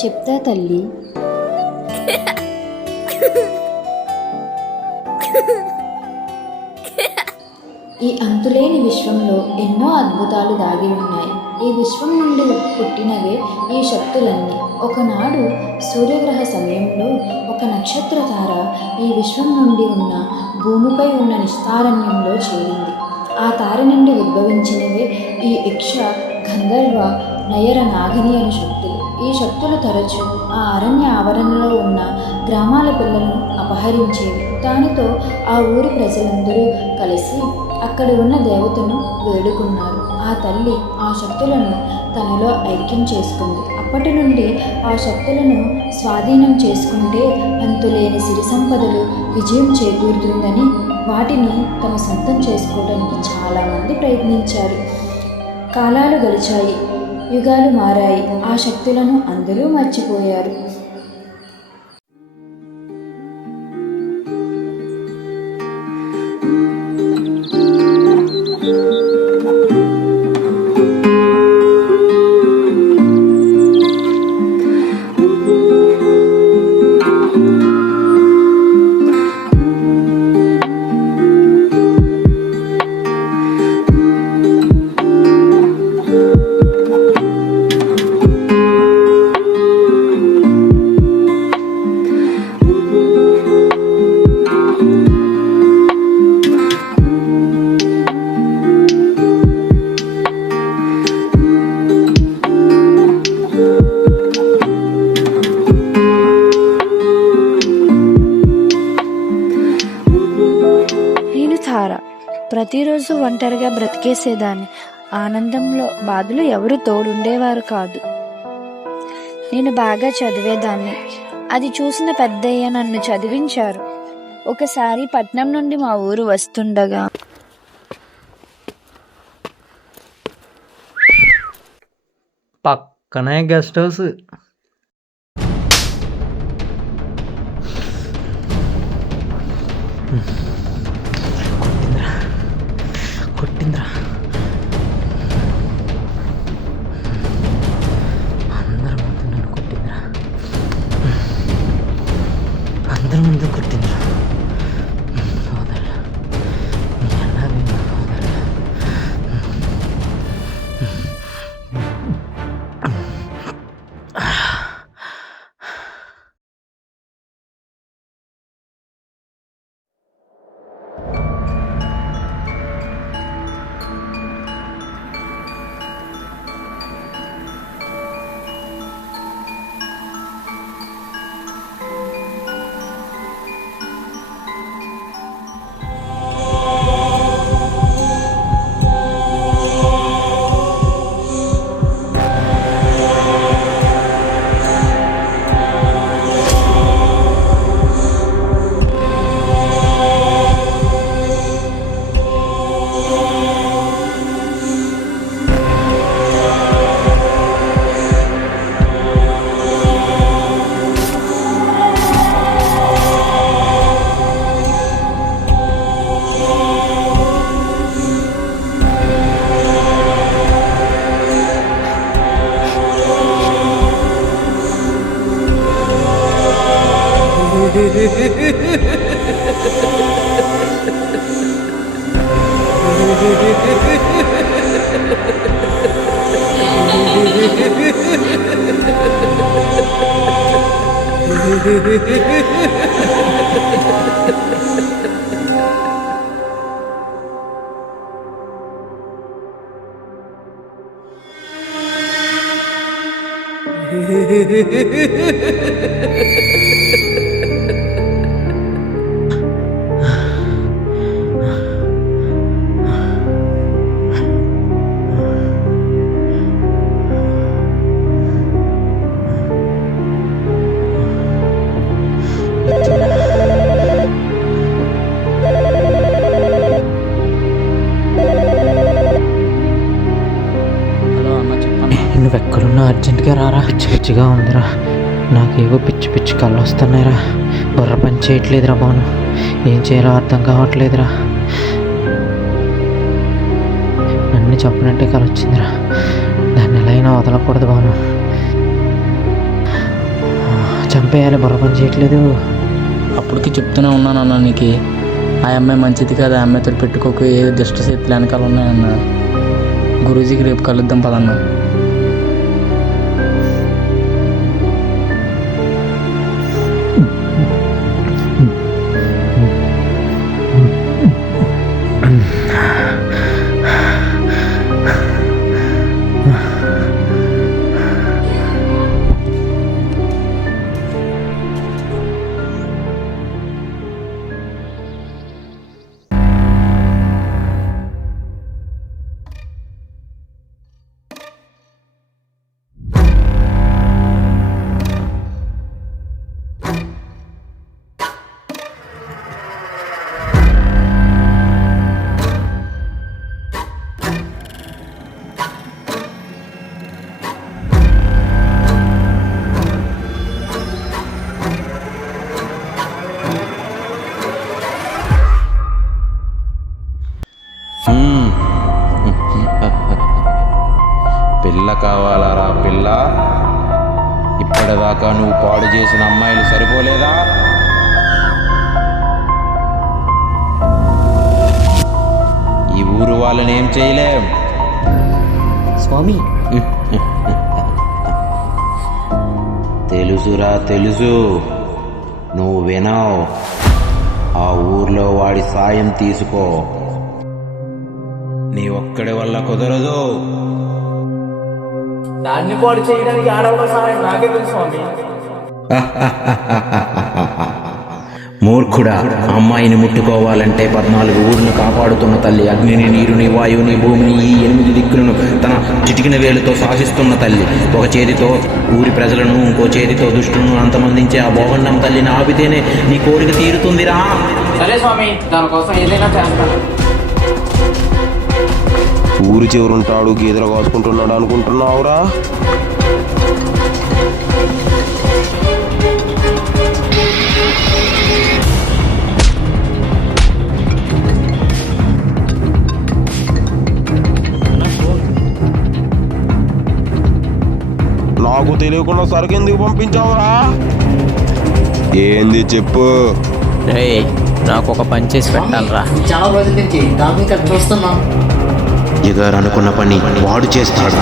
చెప్తా తల్లి. ఈ అంతులేని విశ్వంలో ఎన్నో అద్భుతాలు దాగి ఉన్నాయి. ఈ విశ్వం నుండి పుట్టినవే ఈ శక్తులన్నీ. ఒకనాడు సూర్యగ్రహ సమయంలో ఒక నక్షత్ర తార ఈ విశ్వం నుండి ఉన్న భూమిపై ఉన్న నిస్తారణ్యంలో చేరింది. ఆ తార నుండి ఉద్భవించినవే ఈ యక్ష, గంధర్వ, నయర, నాగిని అనే శక్తులు. ఈ శక్తులు తరచూ ఆ అరణ్య ఆవరణలో ఉన్న గ్రామాల పిల్లలను అపహరించేవి. దానితో ఆ ఊరి ప్రజలందరూ కలిసి అక్కడ ఉన్న దేవతను వేడుకున్నారు. ఆ తల్లి ఆ శక్తులను తనలో ఐక్యం చేసుకుంది. అప్పటి నుండి ఆ శక్తులను స్వాధీనం చేసుకుంటే అంతులేని సిరి సంపదలు విజయం చేకూరుతుందని వాటిని తమ సొంతం చేసుకోవడానికి చాలామంది ప్రయత్నించారు. కాలాలు గడిచాయి, యుగాలు మారాయి. ఆ శక్తులను అందరూ మర్చిపోయారు. ప్రతిరోజు ఒంటరిగా బ్రతికేసేదాన్ని. ఆనందంలో బాధలు ఎవరు తోడుండేవారు కాదు. నేను బాగా చదివేదాన్ని. అది చూసిన పెద్దయ్య నన్ను చదివించారు. ఒకసారి పట్నం నుండి మా ఊరు వస్తుండగా పక్కనే గెస్ట్ హౌస్. కొట్టింద్రా అందరి ముందు నన్ను కొట్టింద్రా, అందరి ముందు కొట్టింద్రా. నువ్వెక్కడున్నా అర్జెంట్గా రారా. పిచ్చి పిచ్చిగా ఉందిరా, నాకేవో పిచ్చి పిచ్చి కళ్ళు వస్తున్నాయిరా. బుర్ర పని చేయట్లేదురా బాను, ఏం చేయాలో అర్థం కావట్లేదురా. నన్ను చెప్పినట్టే కల వచ్చిందిరా, దాన్ని ఎలా అయినా వదలకూడదు బాను. చంపేయాలి, బుర్ర పని చేయట్లేదు. అప్పటికి చెప్తూనే ఉన్నాను అన్న నీకు, ఆ అమ్మాయి మంచిది కాదు, ఆ అమ్మాయితో పెట్టుకోకు, ఏ దుష్ట చేతులు వెనకాల ఉన్నాయన్న. గురూజీకి రేపు కలుద్దాం పదన్న. పిల్ల కావాలరా పిల్ల? ఇప్పటిదాకా నువ్వు పాడు చేసిన అమ్మాయిలు సరిపోలేదా? ఈ ఊరు వాళ్ళని ఏం చేయలేం. స్వామి, తెలుసురా తెలుసు, నువ్వు వినావు. ఆ ఊర్లో వాడి సాయం తీసుకో. నీ ఒక్కడి వల్ల కుదరదు. దాన్ని పాడు చేయడానికి ఆడవాళ్ళ సహాయం నాకే తెలుసు స్వామి. మూర్ఖుడా, అమ్మాయిని ముట్టుకోవాలంటే 14 ఊర్లను కాపాడుతున్న తల్లి, అగ్నిని, నీరుని, వాయువుని, భూమిని, ఈ 8 దిక్కులను తన చిటికిన వేలుతో శాసిస్తున్న తల్లి, ఒక చేతితో ఊరి ప్రజలను, ఇంకో చేతితో దుష్టులను అంతమందించే ఆ భోగండం తల్లిని ఆపితేనే నీ కోరిక తీరుతుందిరా. సరే స్వామి, దానికోసం ఏదైనా చేస్తాను. ఊరి చివరుంటాడు, గీదలు కాసుకుంటున్నాడు అనుకుంటున్నావురా? నాకు తెలియకుండా సరుకు ఎందుకు పంపించావురా? ఏంది చెప్పు. నాకు ఒక పని చేసి పెట్టాలరా. చాలా రోజుల నుంచి దాని చూస్తున్నాం. ఎగారు అనుకున్న పని వాడు చేస్తాడు.